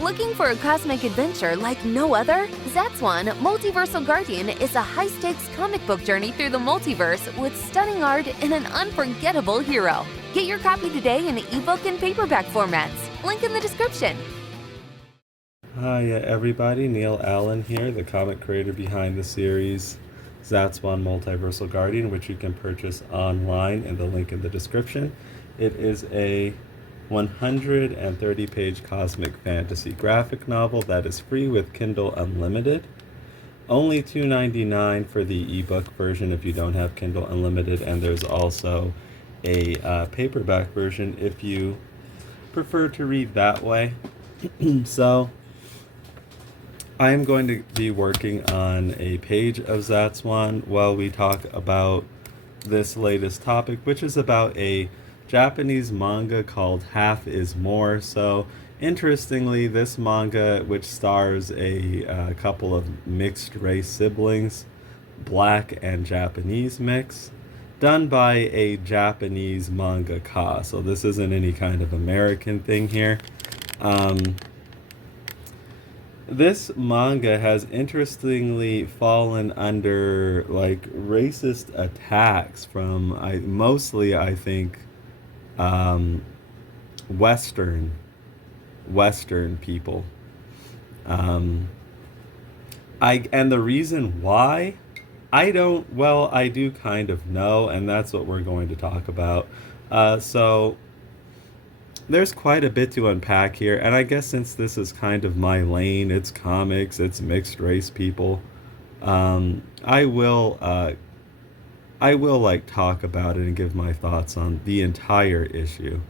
Looking for a cosmic adventure like no other? Zatswan, Multiversal Guardian is a high-stakes comic book journey through the multiverse with stunning art and an unforgettable hero. Get your copy today in ebook and paperback formats. Link in the description. Hi everybody, Neil Allen here, the comic creator behind the series Zatswan Multiversal Guardian, which you can purchase online in the link in the description. It is a 130-page cosmic fantasy graphic novel that is free with Kindle Unlimited. Only $2.99 for the ebook version if you don't have Kindle Unlimited, and there's also a paperback version if you prefer to read that way. So I am going to be working on a page of Zatswan while we talk about this latest topic, which is about a Japanese manga called Half is More. So interestingly, this manga, which stars a couple of mixed race siblings, black and Japanese mix, done by a Japanese mangaka. So this isn't any kind of American thing here. This manga has interestingly fallen under like racist attacks from mostly I think Western people. And the reason why, I do kind of know, and that's what we're going to talk about. So there's quite a bit to unpack here, and I guess since this is kind of my lane, it's comics, it's mixed race people, I will like talk about it and give my thoughts on the entire issue.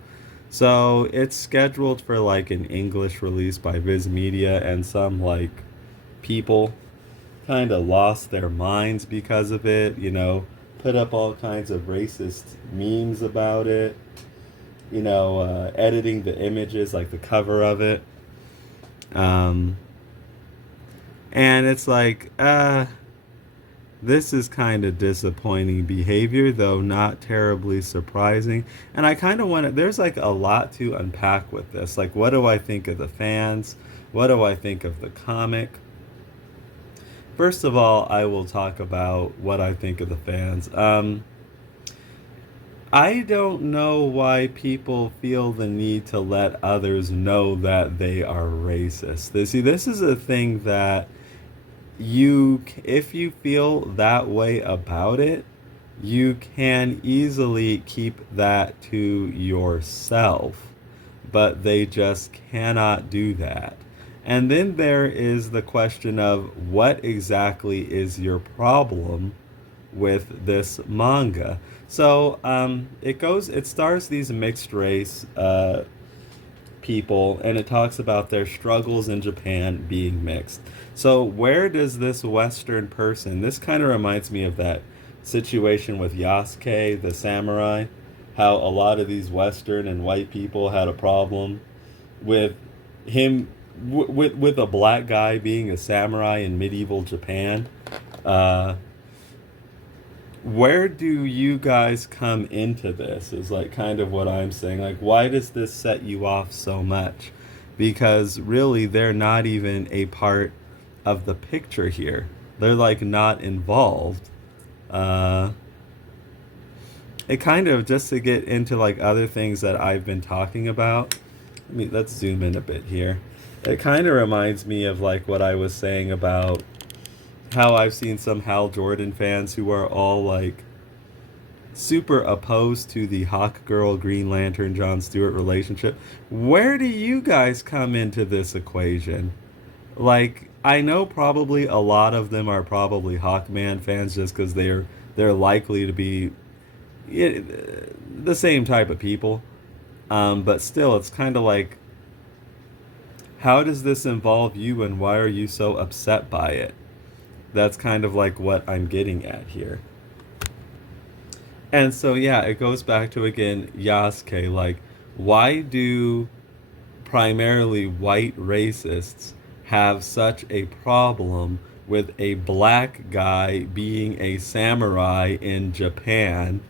So it's scheduled for like an English release by Viz Media, and some like people kind of lost their minds because of it, put up all kinds of racist memes about it, editing the images, like the cover of it. And it's like, this is kind of disappointing behavior, though not terribly surprising. And I kind of want to, there's like a lot to unpack with this. Like, what do I think of the fans? What do I think of the comic? First of all, I will talk about what I think of the fans. I don't know why people feel the need to let others know that they are racist. This is a thing that if you feel that way about it, you can easily keep that to yourself, but they just cannot do that. And then there is the question of what exactly is your problem with this manga. So it stars these mixed race people, and it talks about their struggles in Japan being mixed. So where does this Western person, this kind of reminds me of that situation with Yasuke, the samurai, how a lot of these Western and white people had a problem with him, with a black guy being a samurai in medieval Japan. Where do you guys come into this is like kind of what I'm saying. Like, why does this set you off so much? Because really, they're not even a part of the picture here. They're like not involved. It kind of, just to get into like other things that I've been talking about. Let's zoom in a bit here. It kind of reminds me of like what I was saying about how I've seen some Hal Jordan fans who are all like super opposed to the Hawk Girl, Green Lantern, Jon Stewart relationship. Where do you guys come into this equation? Like, I know probably a lot of them are probably Hawkman fans just because they're likely to be the same type of people. But still, it's kind of like, how does this involve you, and why are you so upset by it? That's kind of like what I'm getting at here. And so, yeah, it goes back to, again, Yasuke. Like, why do primarily white racists have such a problem with a black guy being a samurai in Japan,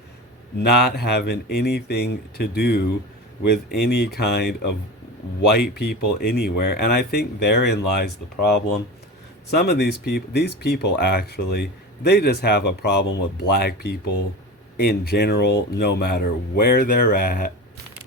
not having anything to do with any kind of white people anywhere. And I think therein lies the problem. Some of these people actually, they just have a problem with black people in general, no matter where they're at,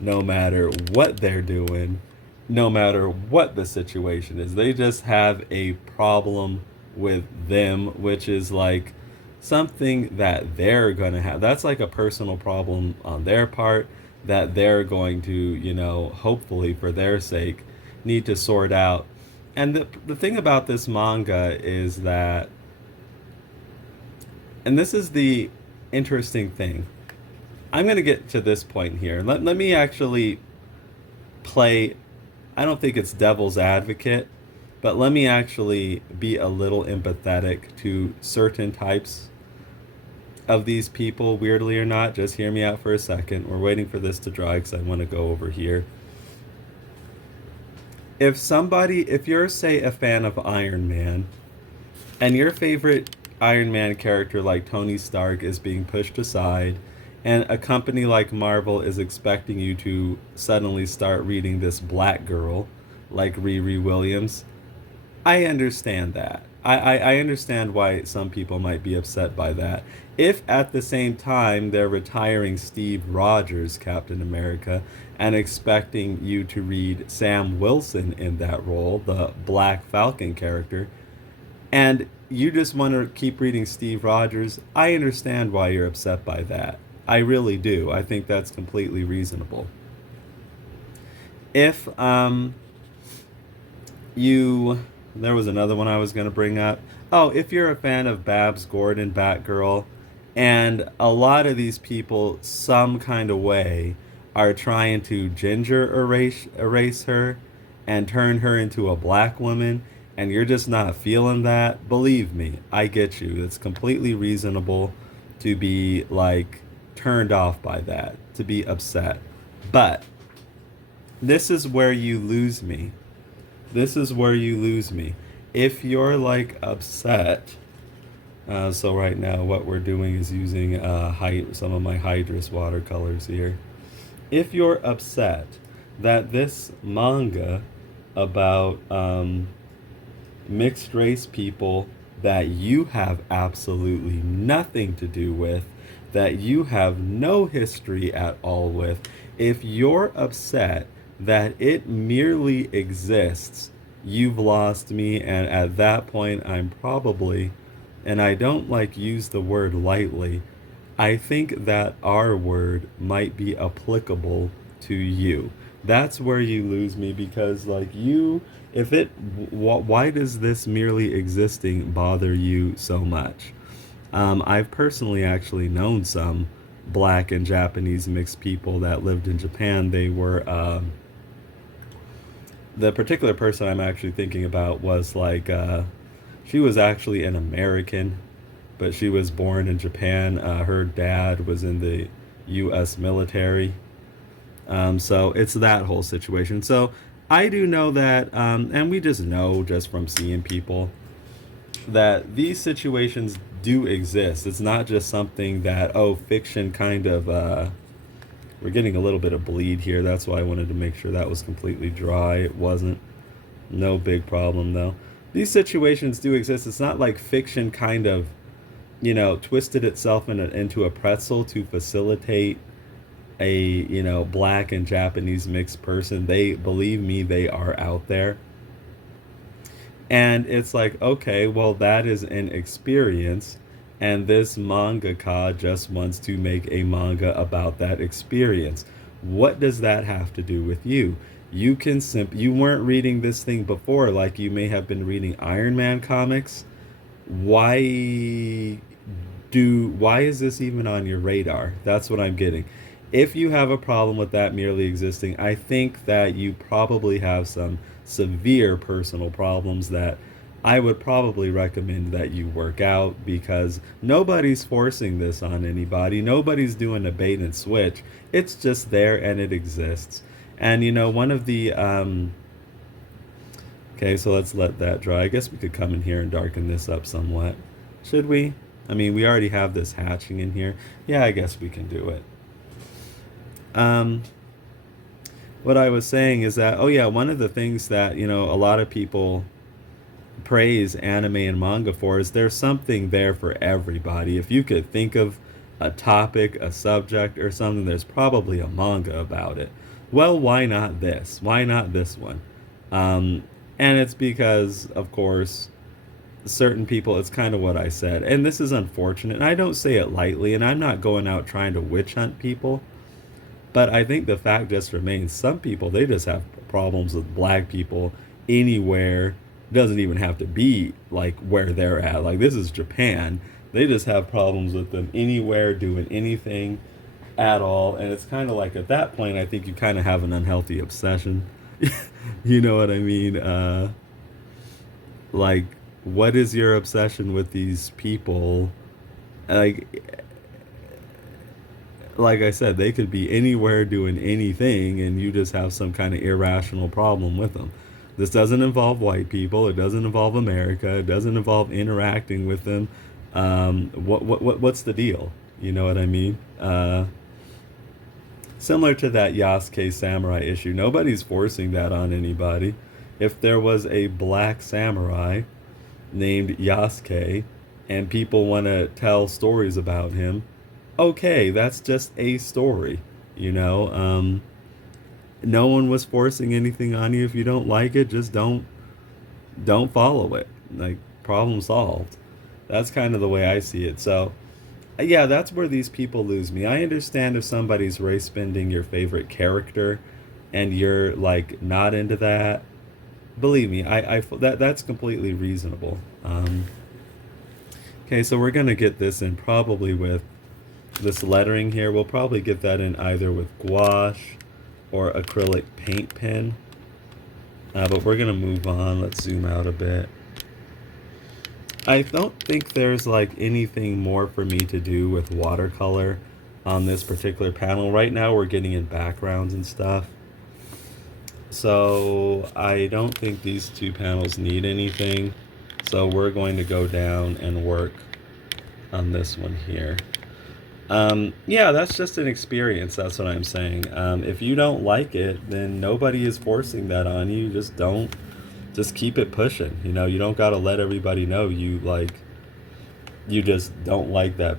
no matter what they're doing, no matter what the situation is. They just have a problem with them, which is like something that they're going to have. That's like a personal problem on their part that they're going to, you know, hopefully for their sake, need to sort out. And the thing about this manga is that, and this is the interesting thing. I'm going to get to this point here. Let me actually play, I don't think it's devil's advocate, but let me actually be a little empathetic to certain types of these people, weirdly or not. Just hear me out for a second. We're waiting for this to dry because I want to go over here. If you're, say, a fan of Iron Man, and your favorite Iron Man character like Tony Stark is being pushed aside, and a company like Marvel is expecting you to suddenly start reading this black girl like Riri Williams, I understand that. I understand why some people might be upset by that. If at the same time they're retiring Steve Rogers, Captain America, and expecting you to read Sam Wilson in that role, the Black Falcon character, and you just want to keep reading Steve Rogers, I understand why you're upset by that. I really do. I think that's completely reasonable. If there was another one I was going to bring up. Oh, if you're a fan of Babs Gordon, Batgirl, and a lot of these people, some kind of way, are trying to ginger erase her and turn her into a black woman, and you're just not feeling that, believe me, I get you. It's completely reasonable to be, like, turned off by that, to be upset. But this is where you lose me. This is where you lose me. If you're like upset, so right now what we're doing is using some of my Hydrus watercolors here. If you're upset that this manga about mixed race people that you have absolutely nothing to do with, that you have no history at all with, if you're upset that it merely exists, you've lost me. And at that point, I'm probably, and I don't like use the word lightly, I think that our word might be applicable to you. That's where you lose me, because like you, why does this merely existing bother you so much? I've personally actually known some black and Japanese mixed people that lived in Japan. They were, the particular person I'm actually thinking about was like, she was actually an American, but she was born in Japan. Her dad was in the U.S. military. So it's that whole situation. So I do know that, and we just know just from seeing people, that these situations do exist. It's not just something that, fiction kind of, we're getting a little bit of bleed here. That's why I wanted to make sure that was completely dry. It wasn't. No big problem, though. These situations do exist. It's not like fiction kind of, twisted itself into a pretzel to facilitate a, black and Japanese mixed person. Believe me, they are out there. And it's like, okay, well, that is an experience. And this mangaka just wants to make a manga about that experience. What does that have to do with you? You can you weren't reading this thing before, like you may have been reading Iron Man comics. Why is this even on your radar? That's what I'm getting. If you have a problem with that merely existing, I think that you probably have some severe personal problems that I would probably recommend that you work out, because nobody's forcing this on anybody. Nobody's doing a bait and switch. It's just there and it exists. And one of the okay, so let's let that dry. I guess we could come in here and darken this up somewhat. Should we? I mean, we already have this hatching in here. Yeah, I guess we can do it. what I was saying is that, oh yeah, one of the things that, a lot of people praise anime and manga for is there's something there for everybody. If you could think of a topic, a subject, or something, there's probably a manga about it. Well, why not this? Why not this one? And it's because, of course, certain people, it's kind of what I said. And this is unfortunate. And I don't say it lightly, and I'm not going out trying to witch hunt people. But I think the fact just remains some people, they just have problems with black people anywhere. It doesn't even have to be like where they're at. Like, this is Japan. They just have problems with them anywhere, doing anything at all. And it's kind of like at that point, I think you kind of have an unhealthy obsession. You know what I mean? Like, what is your obsession with these people? Like, like I said, they could be anywhere doing anything, and you just have some kind of irrational problem with them. This doesn't involve white people. It doesn't involve America. It doesn't involve interacting with them. What's the deal? You know what I mean? Similar to that Yasuke samurai issue, nobody's forcing that on anybody. If there was a black samurai named Yasuke, and people want to tell stories about him, okay, that's just a story, you know. No one was forcing anything on you. If you don't like it, just don't follow it. Like, problem solved. That's kind of the way I see it. So yeah, that's where these people lose me. I understand if somebody's race bending your favorite character and you're like not into that. Believe me, that's completely reasonable. Okay, so we're gonna get this in probably with this lettering here. We'll probably get that in either with gouache or acrylic paint pen. But we're gonna move on. Let's zoom out a bit. I don't think there's like anything more for me to do with watercolor on this particular panel. Right now we're getting in backgrounds and stuff. So I don't think these two panels need anything. So we're going to go down and work on this one here. Yeah, that's just an experience. That's what I'm saying. If you don't like it, then nobody is forcing that on you. Just keep it pushing. You know, you don't got to let everybody know you just don't like that,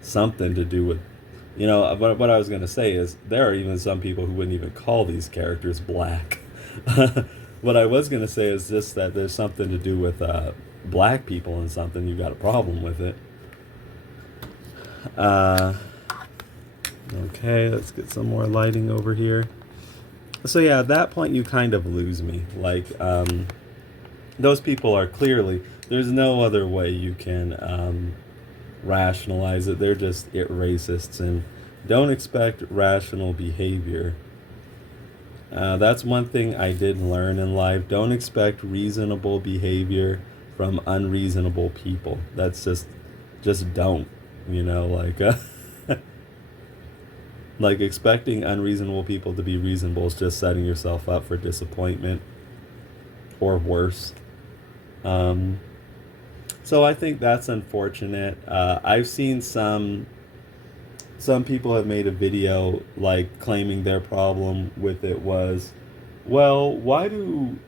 something to do with, what I was going to say is there are even some people who wouldn't even call these characters black. What I was going to say is just that there's something to do with black people and something, you got a problem with it. Okay, let's get some more lighting over here. So yeah, at that point you kind of lose me. Like, those people are clearly, there's no other way you can rationalize it. They're just racists, and don't expect rational behavior. That's one thing I did learn in life. Don't expect reasonable behavior from unreasonable people. That's just don't, like, like expecting unreasonable people to be reasonable is just setting yourself up for disappointment or worse. So I think that's unfortunate. I've seen some people have made a video like claiming their problem with it was, well, why do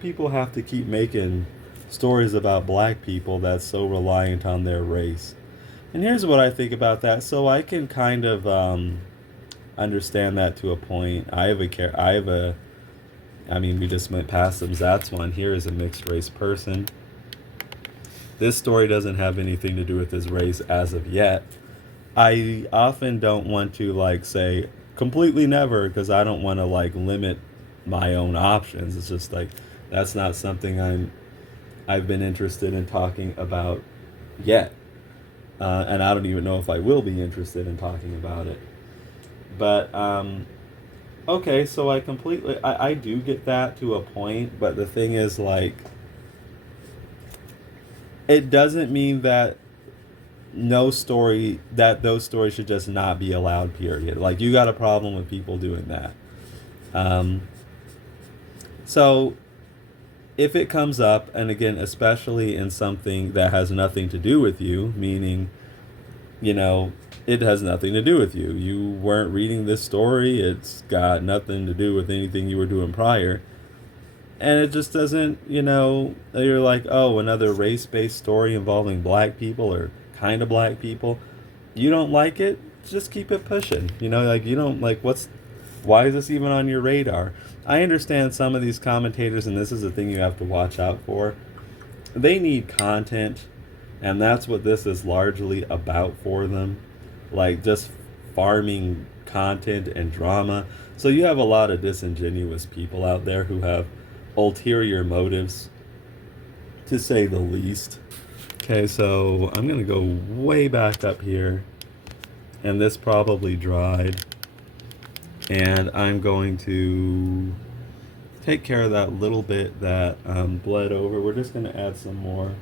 people have to keep making stories about black people that's so reliant on their race? And here's what I think about that. So I can kind of understand that to a point. We just went past some Zatswan. Here is a mixed race person. This story doesn't have anything to do with his race as of yet. I often don't want to like say completely never, because I don't want to like limit my own options. It's just like that's not something I've been interested in talking about yet. And I don't even know if I will be interested in talking about it. But, okay, so I do get that to a point, but the thing is, like, it doesn't mean that those stories should just not be allowed, period. Like, you got a problem with people doing that. So, if it comes up, and again, especially in something that has nothing to do with you, meaning, it has nothing to do with you. You weren't reading this story. It's got nothing to do with anything you were doing prior. And it just doesn't, you're like, oh, another race-based story involving black people or kind of black people. You don't like it? Just keep it pushing. Like, you don't like, why is this even on your radar? I understand some of these commentators, and this is the thing you have to watch out for. They need content, and that's what this is largely about for them. Like, just farming content and drama. So you have a lot of disingenuous people out there who have ulterior motives, to say the least. Okay, so I'm going to go way back up here, and this probably dried. And I'm going to take care of that little bit that bled over. We're just going to add some more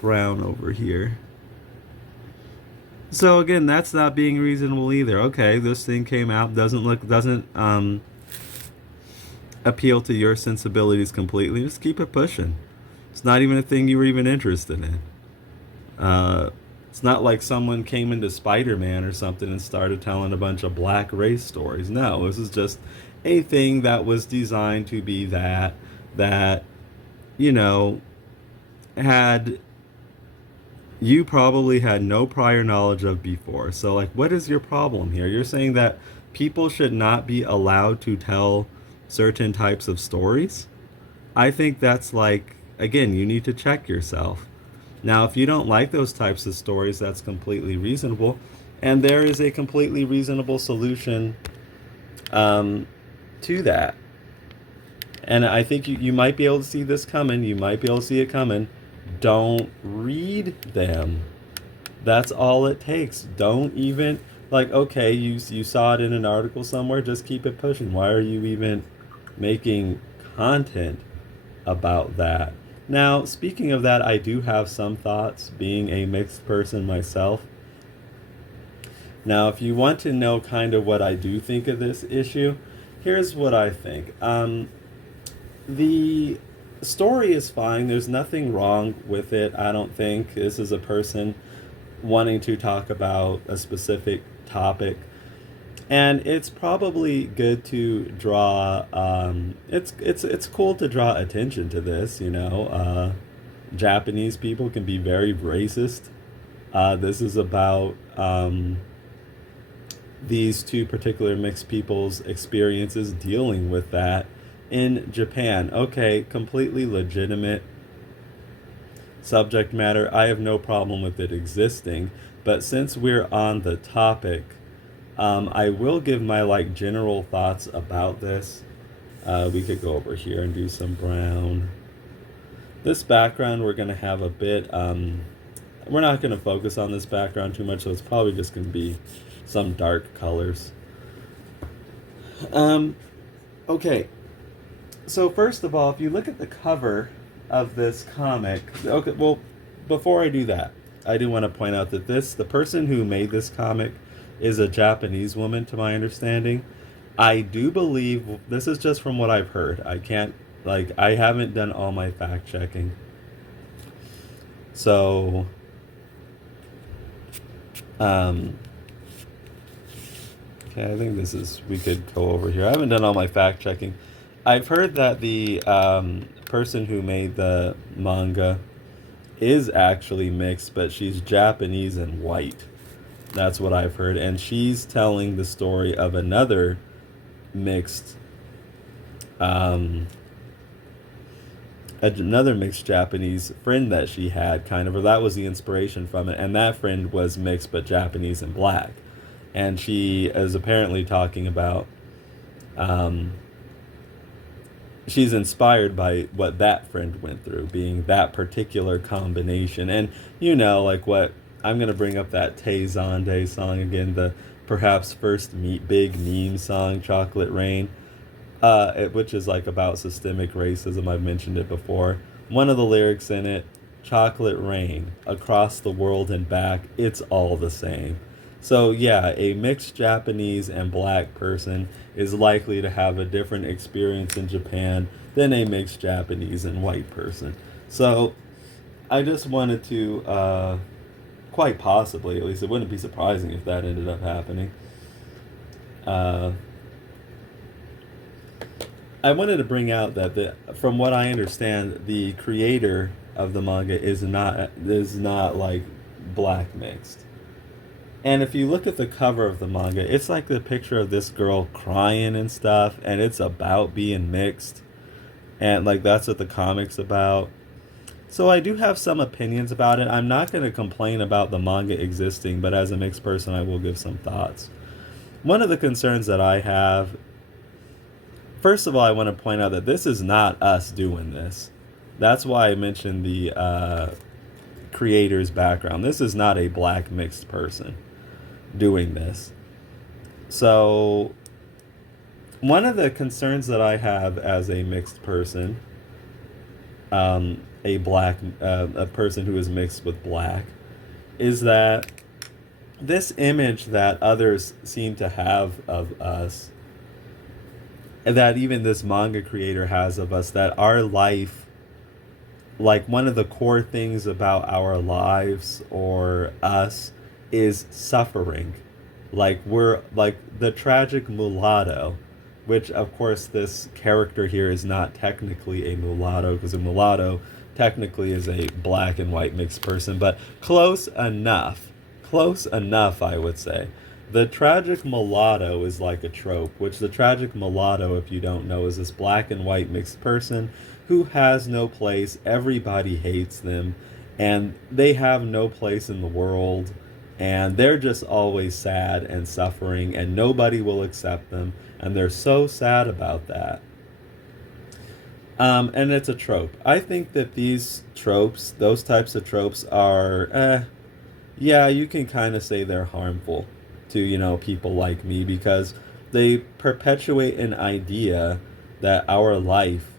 brown over here. So again, that's not being reasonable either. Okay, this thing came out, doesn't appeal to your sensibilities completely. Just keep it pushing. It's not even a thing you were even interested in. It's not like someone came into Spider-Man or something and started telling a bunch of black race stories. No, this is just a thing that was designed to be that had you probably had no prior knowledge of before. So, like, what is your problem here? You're saying that people should not be allowed to tell certain types of stories? I think that's like, again, you need to check yourself. Now, if you don't like those types of stories, that's completely reasonable. And there is a completely reasonable solution to that. And I think you might be able to see this coming. You might be able to see it coming. Don't read them. That's all it takes. Don't even, like, okay, you saw it in an article somewhere, just keep it pushing. Why are you even making content about that? Now, speaking of that, I do have some thoughts, being a mixed person myself. Now, if you want to know kind of what I do think of this issue, here's what I think. The story is fine. There's nothing wrong with it, I don't think. This is a person wanting to talk about a specific topic. And it's probably good to draw, it's cool to draw attention to this, Japanese people can be very racist. This is about these two particular mixed people's experiences dealing with that in Japan. Okay, completely legitimate subject matter. I have no problem with it existing. But since we're on the topic, I will give my general thoughts about this. We could go over here and do some brown. This background we're going to have a bit, we're not going to focus on this background too much, so it's probably just going to be some dark colors. Okay, so first of all, if you look at the cover of this comic, okay, well, before I do that, I do want to point out that the person who made this comic is a Japanese woman, to my understanding. I do believe, this is just from what I've heard. I haven't done all my fact checking. So, okay, I think we could go over here. I haven't done all my fact checking. I've heard that the person who made the manga is actually mixed, but she's Japanese and white. That's what I've heard. And she's telling the story of another mixed Japanese friend that she had, kind of, or that was the inspiration from it. And that friend was mixed but Japanese and black. And she is apparently talking about she's inspired by what that friend went through, being that particular combination. And what I'm going to bring up, that Tay Zonde song again, the perhaps first big meme song, Chocolate Rain, which is about systemic racism. I've mentioned it before. One of the lyrics in it, chocolate rain, across the world and back, it's all the same. So yeah, a mixed Japanese and black person is likely to have a different experience in Japan than a mixed Japanese and white person. So I just wanted to, quite possibly, at least it wouldn't be surprising if that ended up happening. Uh, I wanted to bring out that from what I understand, the creator of the manga is not like black mixed. And if you look at the cover of the manga, it's like the picture of this girl crying and stuff, and it's about being mixed, and like that's what the comic's about. So I do have some opinions about it. I'm not going to complain about the manga existing, but as a mixed person, I will give some thoughts. One of the concerns that I have, first of all, I want to point out that this is not us doing this. That's why I mentioned the creator's background. This is not a black mixed person doing this. So one of the concerns that I have as a mixed person, a person who is mixed with black, is that this image that others seem to have of us, and that even this manga creator has of us, that our life, like one of the core things about our lives or us, is suffering. Like we're like the tragic mulatto, which of course this character here is not technically a mulatto, because a mulatto technically is a black and white mixed person, but close enough, I would say. The tragic mulatto is like a trope, which the tragic mulatto, if you don't know, is this black and white mixed person who has no place. Everybody hates them, and they have no place in the world, and they're just always sad and suffering, and nobody will accept them, and they're so sad about that. And it's a trope. I think that these tropes, those types of tropes, are, yeah, you can kind of say they're harmful to, people like me, because they perpetuate an idea that our life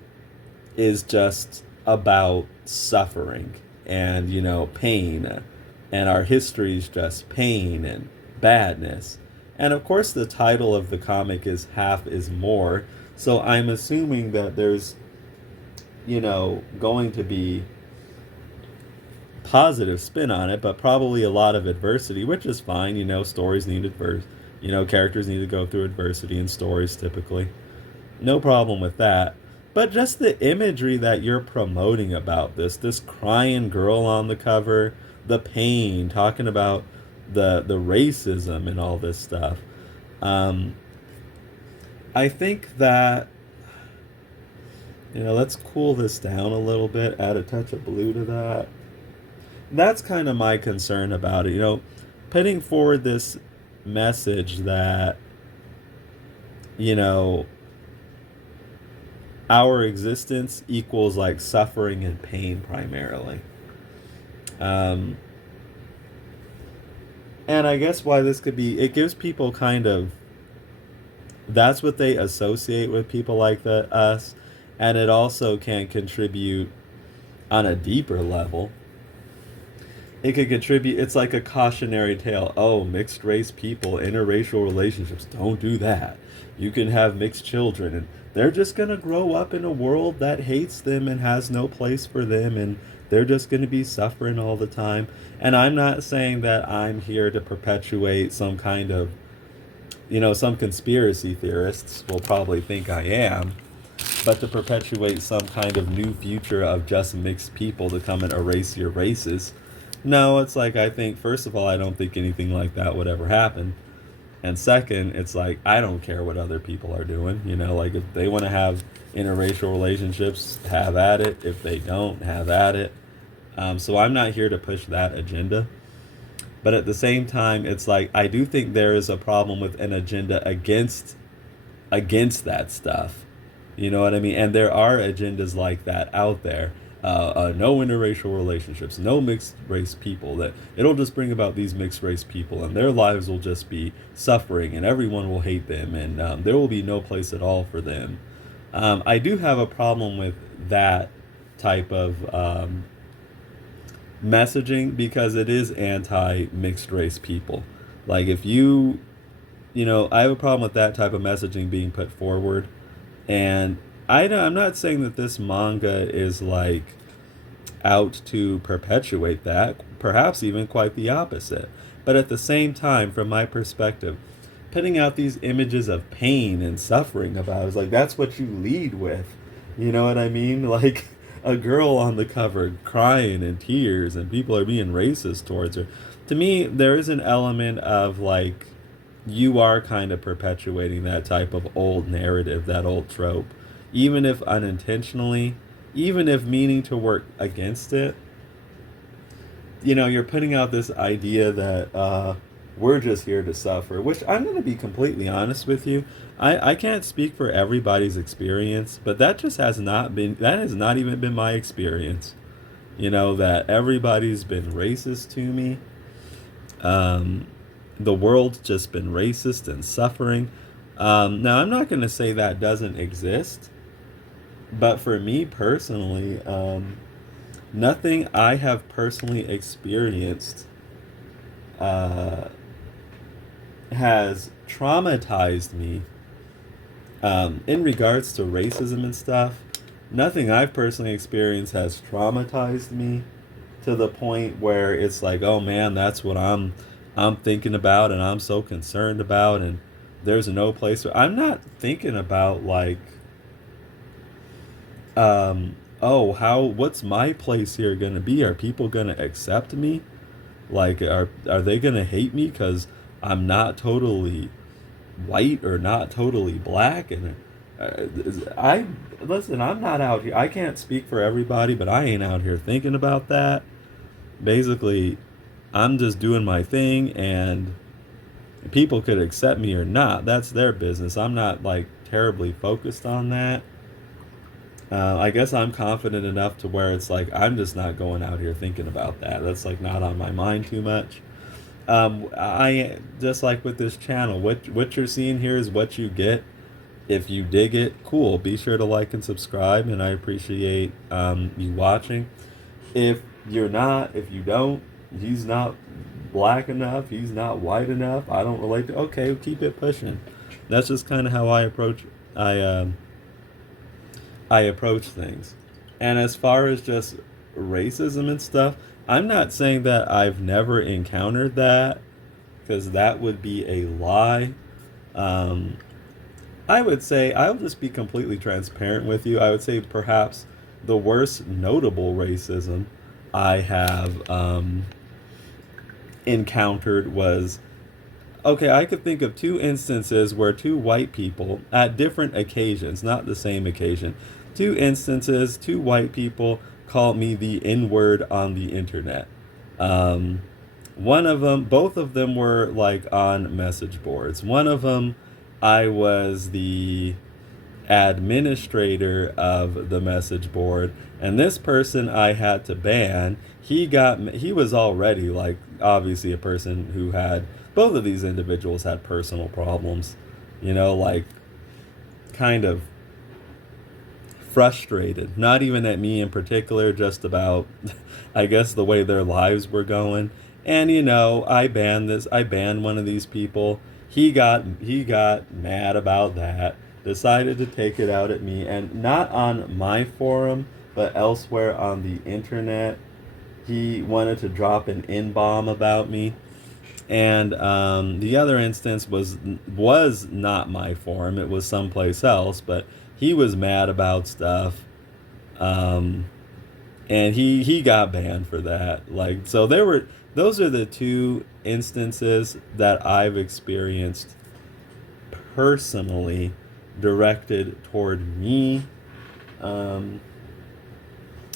is just about suffering and, pain, and our history is just pain and badness. And of course, the title of the comic is Half is More, so I'm assuming that there's, going to be positive spin on it, but probably a lot of adversity, which is fine. Stories need adversity. Characters need to go through adversity in stories typically. No problem with that. But just the imagery that you're promoting about this crying girl on the cover, the pain, talking about the racism and all this stuff. I think that, let's cool this down a little bit, add a touch of blue to that. That's kind of my concern about it, putting forward this message that, our existence equals like suffering and pain primarily. And I guess why this could be, it gives people kind of, that's what they associate with people like us, and it also can contribute on a deeper level. It could contribute, it's like a cautionary tale. Oh, mixed race people, interracial relationships, don't do that. You can have mixed children, and they're just going to grow up in a world that hates them and has no place for them, and they're just going to be suffering all the time. And I'm not saying that I'm here to perpetuate some kind of, some conspiracy theorists will probably think I am, but to perpetuate some kind of new future of just mixed people to come and erase your races. No, it's like, I think, first of all, I don't think anything like that would ever happen. And second, it's like, I don't care what other people are doing. Like if they want to have interracial relationships, have at it. If they don't, have at it. So I'm not here to push that agenda. But at the same time, it's like, I do think there is a problem with an agenda against that stuff. You know what I mean? And there are agendas like that out there. No interracial relationships, no mixed race people, that it'll just bring about these mixed race people and their lives will just be suffering and everyone will hate them, and there will be no place at all for them. I do have a problem with that type of messaging, because it is anti-mixed race people. Like if I have a problem with that type of messaging being put forward. And I'm not saying that this manga is like out to perpetuate that, perhaps even quite the opposite. But at the same time, from my perspective, putting out these images of pain and suffering about is like, that's what you lead with. You know what I mean? Like a girl on the cover crying in tears and people are being racist towards her. To me, there is an element of like, you are kind of perpetuating that type of old narrative, that old trope, even if unintentionally, even if meaning to work against it. You know, you're putting out this idea that we're just here to suffer, which I'm going to be completely honest with you. I can't speak for everybody's experience, but that just has not been, that has not even been my experience. You know, that everybody's been racist to me. The world's just been racist and suffering. Now, I'm not going to say that doesn't exist, but for me personally, nothing I have personally experienced has traumatized me in regards to racism and stuff. Nothing I've personally experienced has traumatized me to the point where it's like, oh man, that's what I'm thinking about and I'm so concerned about, and there's no place where I'm not thinking about like what's my place here gonna be? Are people gonna accept me? Like, are they gonna hate me because I'm not totally white or not totally black? And I listen, I'm not out here. I can't speak for everybody, but I ain't out here thinking about that. Basically, I'm just doing my thing, and people could accept me or not. That's their business. I'm not like terribly focused on that. I guess I'm confident enough to where it's like I'm just not going out here thinking about that. That's like not on my mind too much. I just like with this channel, what you're seeing here is what you get. If you dig it, cool. Be sure to like and subscribe, and I appreciate you watching. If you're not, if you don't, he's not black enough, he's not white enough, I don't relate to. Okay, keep it pushing. That's just kind of how I approach. I approach things. And as far as just racism and stuff, I'm not saying that I've never encountered that, because that would be a lie. I would say, I'll just be completely transparent with you. I would say perhaps the worst notable racism I have encountered was, okay, I could think of two instances where two white people, at different occasions, not the same occasion, two instances, two white people called me the N-word on the internet. One of them, both of them were like on message boards. One of them, I was the administrator of the message board, and this person I had to ban. He was already like obviously a person who had, both of these individuals had personal problems, you know, like kind of frustrated, not even at me in particular, just about I guess the way their lives were going. And you know, I banned one of these people. He got mad about that, decided to take it out at me, and not on my forum, but elsewhere on the internet. He wanted to drop an N-bomb about me. And the other instance was not my forum, it was someplace else, but he was mad about stuff. And he got banned for that. Like, so those are the two instances that I've experienced personally directed toward me,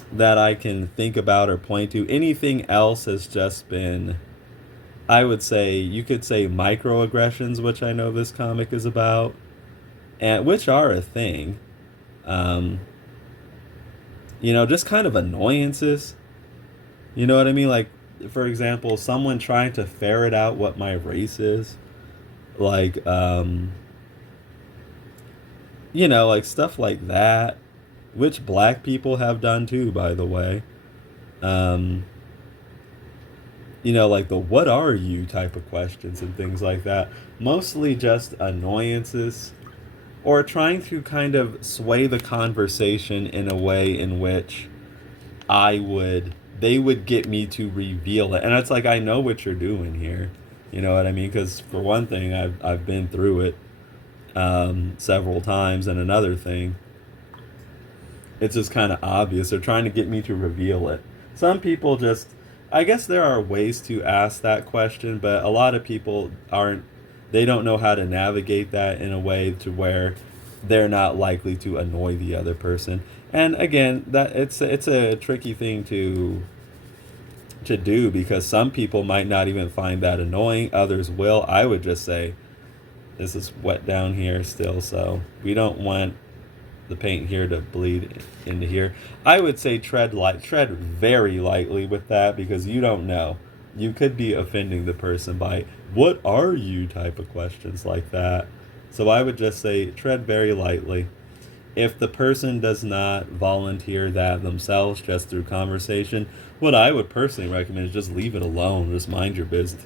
that I can think about or point to. Anything else has just been, I would say, you could say microaggressions, which I know this comic is about, and which are a thing. You know, just kind of annoyances. You know what I mean? Like, for example, someone trying to ferret out what my race is. Like, you know, like stuff like that, which black people have done too, by the way. You know, like the what are you type of questions and things like that. Mostly just annoyances, or trying to kind of sway the conversation in a way in which they would get me to reveal it. And it's like, I know what you're doing here. You know what I mean? Because for one thing, I've been through it several times, and another thing, it's just kind of obvious. They're trying to get me to reveal it. Some people just, I guess there are ways to ask that question, but a lot of people they don't know how to navigate that in a way to where they're not likely to annoy the other person. And again, that it's a tricky thing to do, because some people might not even find that annoying, others will. I would just say, this is wet down here still, so we don't want the paint here to bleed into here. I would say tread very lightly with that, because you don't know. You could be offending the person by "what are you" type of questions like that. So I would just say tread very lightly. If the person does not volunteer that themselves just through conversation, what I would personally recommend is just leave it alone. Just mind your business.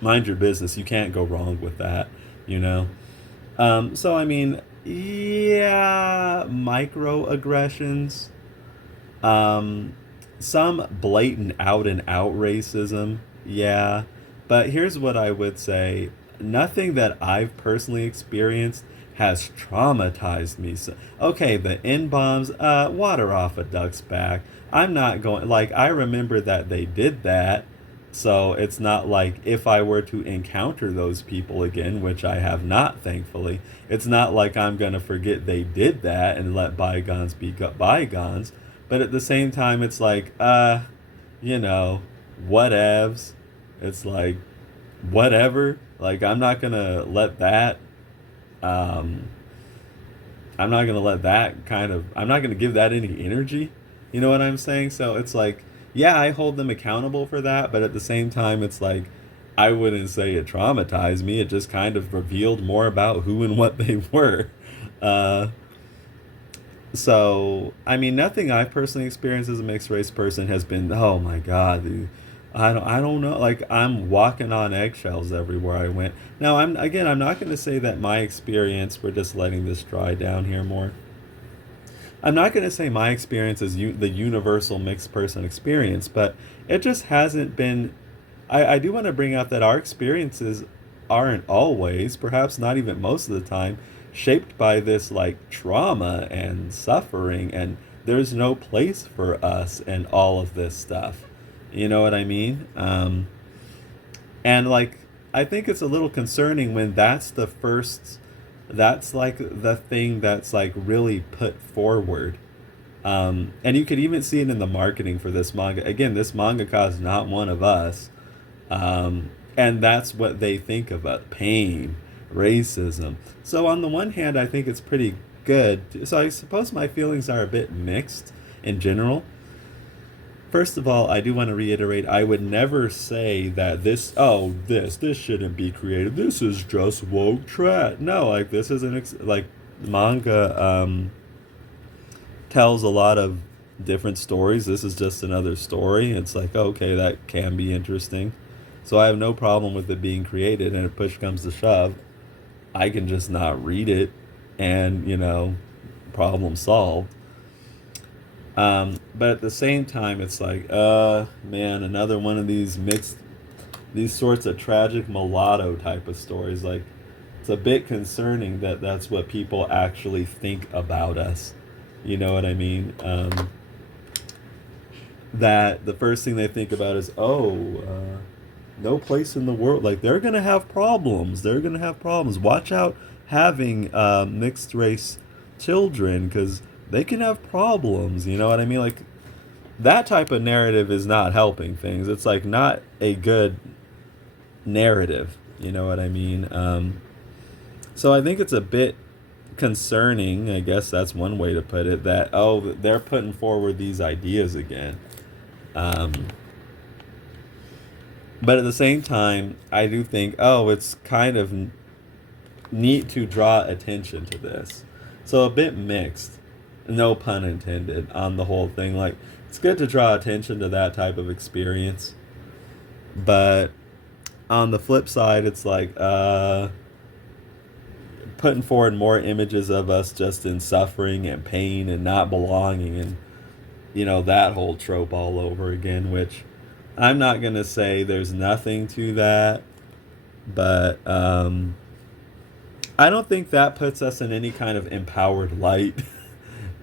Mind your business. You can't go wrong with that, you know? So, I mean, yeah, microaggressions. Some blatant out and out racism, yeah. But here's what I would say. Nothing that I've personally experienced has traumatized me. So, okay, the N-bombs, water off a duck's back. I'm not going, like, I remember that they did that. So it's not like if I were to encounter those people again, which I have not, thankfully, it's not like I'm going to forget they did that and let bygones be bygones. But at the same time, it's like, you know, whatevs. It's like, whatever. Like, I'm not going to let that, I'm not going to let that kind of, I'm not going to give that any energy. You know what I'm saying? So it's like, yeah, I hold them accountable for that, but at the same time, it's like, I wouldn't say it traumatized me. It just kind of revealed more about who and what they were. So, I mean, nothing I've personally experienced as a mixed race person has been, oh my God, I don't know. Like, I'm walking on eggshells everywhere I went. Now, I'm not going to say that my experience, we're just letting this dry down here more. I'm not going to say my experience is the universal mixed person experience, but it just hasn't been. I do want to bring out that our experiences aren't always, perhaps not even most of the time, shaped by this like trauma and suffering, and there's no place for us in all of this stuff. You know what I mean? And like, I think it's a little concerning when that's like the thing that's like really put forward. And you could even see it in the marketing for this manga. Again, this mangaka is not one of us. And that's what they think about: pain, racism. So on the one hand, I think it's pretty good. So I suppose my feelings are a bit mixed in general. First of all, I do want to reiterate, I would never say that this shouldn't be created. This is just woke trash. No, like, this is like, manga tells a lot of different stories. This is just another story. It's like, okay, that can be interesting. So I have no problem with it being created, and if push comes to shove, I can just not read it and, you know, problem solved. But at the same time, it's like, man, another one of these sorts of tragic mulatto type of stories. Like, it's a bit concerning that that's what people actually think about us. You know what I mean? That the first thing they think about is, no place in the world. Like, they're going to have problems. They're going to have problems. Watch out having mixed race children, because they can have problems. You know what I mean? Like, that type of narrative is not helping things. It's like not a good narrative. You know what I mean? So I think it's a bit concerning, I guess that's one way to put it, that, they're putting forward these ideas again. But at the same time, I do think, it's kind of neat to draw attention to this. So a bit mixed, no pun intended, on the whole thing. Like, it's good to draw attention to that type of experience. But on the flip side, it's like, putting forward more images of us just in suffering and pain and not belonging, and that whole trope all over again, which I'm not going to say there's nothing to that, but I don't think that puts us in any kind of empowered light.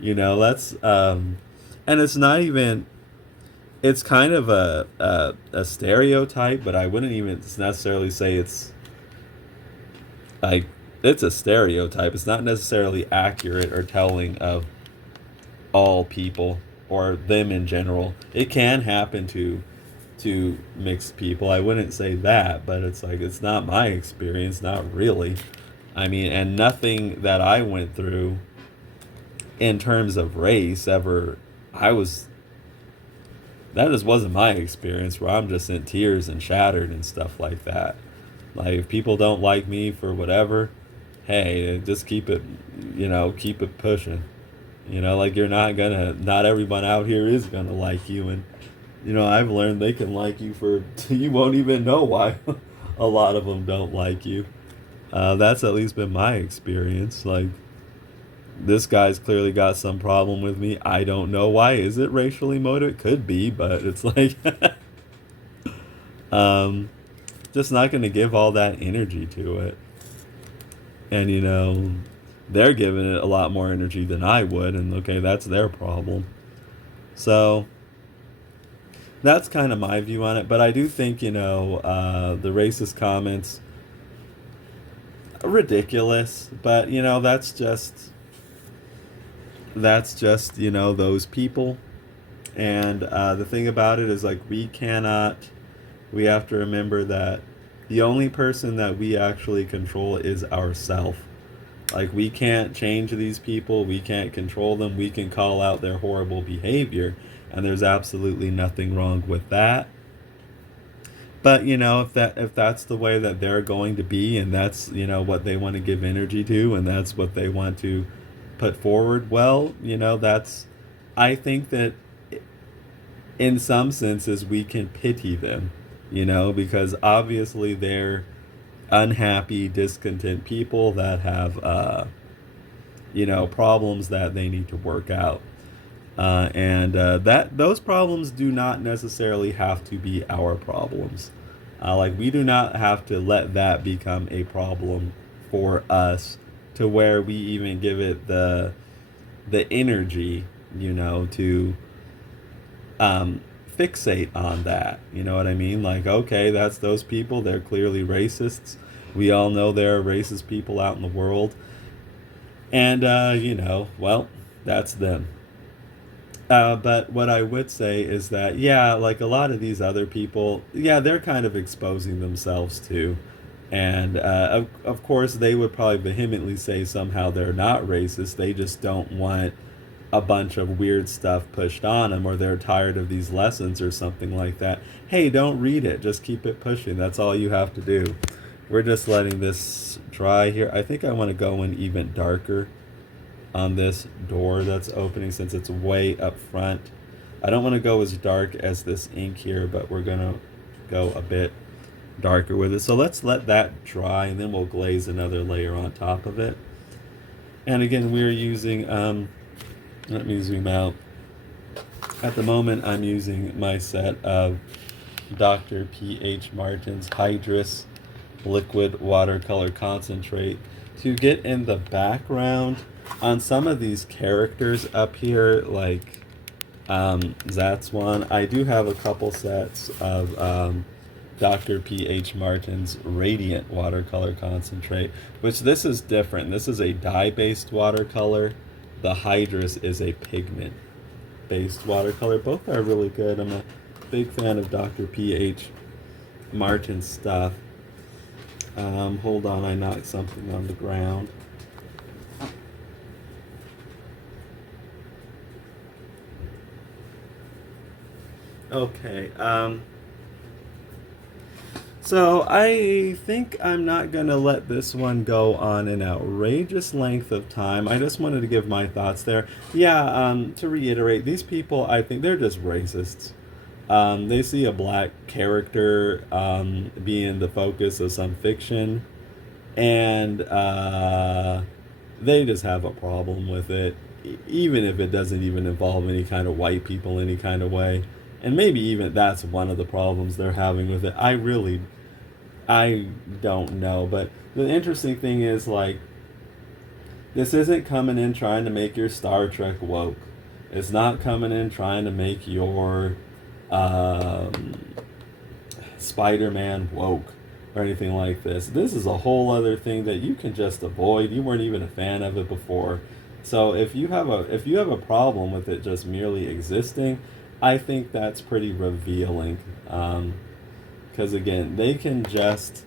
That's, and it's not even, it's kind of a stereotype, but I wouldn't even necessarily say it's like, it's a stereotype. It's not necessarily accurate or telling of all people or them in general. It can happen to mixed people. I wouldn't say that, but it's like, it's not my experience, not really. I mean, and nothing that I went through in terms of race ever, I was, that just wasn't my experience where I'm just in tears and shattered and stuff like that. Like, if people don't like me for whatever, hey, just keep it pushing. Like, not everyone out here is gonna like you. And, I've learned they can like you for, you won't even know why a lot of them don't like you. That's at least been my experience. Like, this guy's clearly got some problem with me. I don't know why. Is it racially motivated? Could be, but it's like, um, just not going to give all that energy to it. And, they're giving it a lot more energy than I would. And, okay, that's their problem. So, that's kind of my view on it. But I do think, the racist comments, ridiculous. But, that's just those people. And the thing about it is, like, we have to remember that the only person that we actually control is ourself. Like, we can't change these people, we can't control them, we can call out their horrible behavior, and there's absolutely nothing wrong with that. But if that's the way that they're going to be, and that's what they want to give energy to, and that's what they want to put forward, well, that's, I think that in some senses we can pity them, because obviously they're unhappy, discontent people that have problems that they need to work out. And that those problems do not necessarily have to be our problems. Like, we do not have to let that become a problem for us to where we even give it the energy, to fixate on that. You know what I mean? Like, okay, that's those people. They're clearly racists. We all know there are racist people out in the world. And, well, that's them. But what I would say is that, yeah, like, a lot of these other people, yeah, they're kind of exposing themselves too. And of course, they would probably vehemently say somehow they're not racist. They just don't want a bunch of weird stuff pushed on them, or they're tired of these lessons or something like that. Hey, don't read it. Just keep it pushing. That's all you have to do. We're just letting this dry here. I think I want to go in even darker on this door that's opening since it's way up front. I don't want to go as dark as this ink here, but we're going to go a bit darker with it. So let's let that dry, and then we'll glaze another layer on top of it. And again, we're using, let me zoom out. At the moment, I'm using my set of Dr. P.H. Martin's Hydrus Liquid Watercolor Concentrate to get in the background on some of these characters up here, like Zatswan. I do have a couple sets of Dr. P.H. Martin's Radiant Watercolor Concentrate, which this is different. This is a dye-based watercolor. The Hydrus is a pigment-based watercolor. Both are really good. I'm a big fan of Dr. P.H. Martin's stuff. Hold on, I knocked something on the ground. Okay, so I think I'm not going to let this one go on an outrageous length of time. I just wanted to give my thoughts there. Yeah, to reiterate, these people, I think they're just racists. They see a black character being the focus of some fiction, and they just have a problem with it. even if it doesn't even involve any kind of white people any kind of way. And maybe even that's one of the problems they're having with it. I don't know. But the interesting thing is, like, this isn't coming in trying to make your Star Trek woke. It's not coming in trying to make your Spider-Man woke or anything like this. This is a whole other thing that you can just avoid. You weren't even a fan of it before. So if you have a problem with it just merely existing, I think that's pretty revealing. Because again, they can just,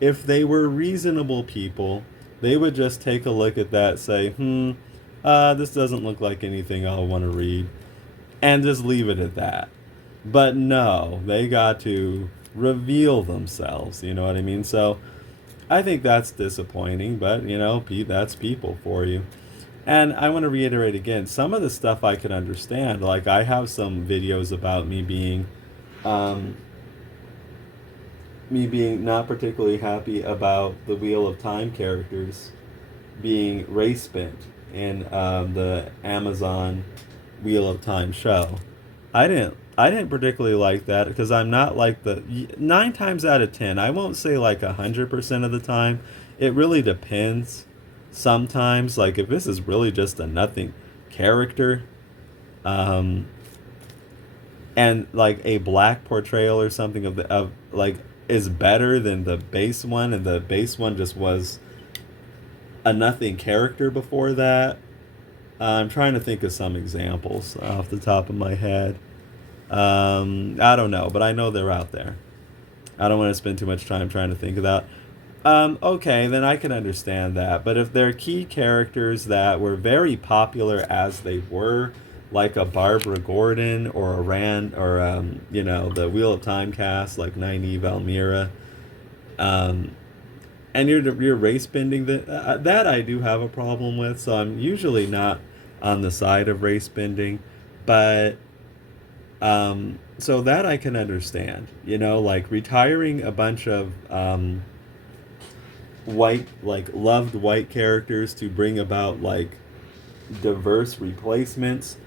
if they were reasonable people, they would just take a look at that, say, this doesn't look like anything I'll want to read, and just leave it at that. But no, they got to reveal themselves, you know what I mean? So I think that's disappointing, but that's people for you. And I want to reiterate again, some of the stuff I can understand. Like, I have some videos about me being not particularly happy about the Wheel of Time characters being race bent in the Amazon Wheel of Time show. I didn't particularly like that, because I'm not like 9 times out of 10. I won't say like 100% of the time. It really depends. Sometimes, like, if this is really just a nothing character, and like a black portrayal or something of like is better than the base one, and the base one just was a nothing character before that. I'm trying to think of some examples off the top of my head. I don't know, but I know they're out there. I don't want to spend too much time trying to think of that. Okay, then I can understand that. But if they're key characters that were very popular as they were, like a Barbara Gordon or a Rand, or the Wheel of Time cast, like Nynaeve Almira, and you're race bending, that I do have a problem with. So I'm usually not on the side of race bending, but so that I can understand. Like retiring a bunch of white, like loved white characters to bring about like diverse replacements.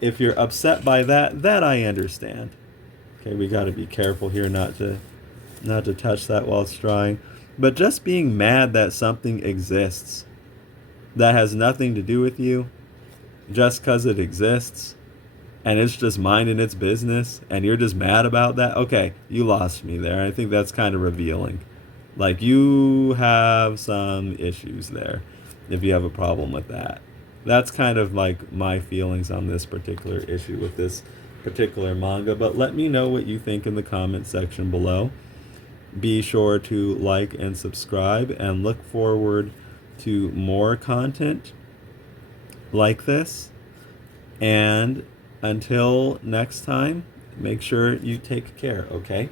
If you're upset by that I understand. Okay, we got to be careful here not to touch that while it's drying. But just being mad that something exists that has nothing to do with you, just because it exists, and it's just minding its business, and you're just mad about that, okay, you lost me there. I think that's kind of revealing. Like, you have some issues there if you have a problem with that. That's kind of like my feelings on this particular issue with this particular manga. But let me know what you think in the comment section below. Be sure to like and subscribe, and look forward to more content like this. And until next time, make sure you take care, okay?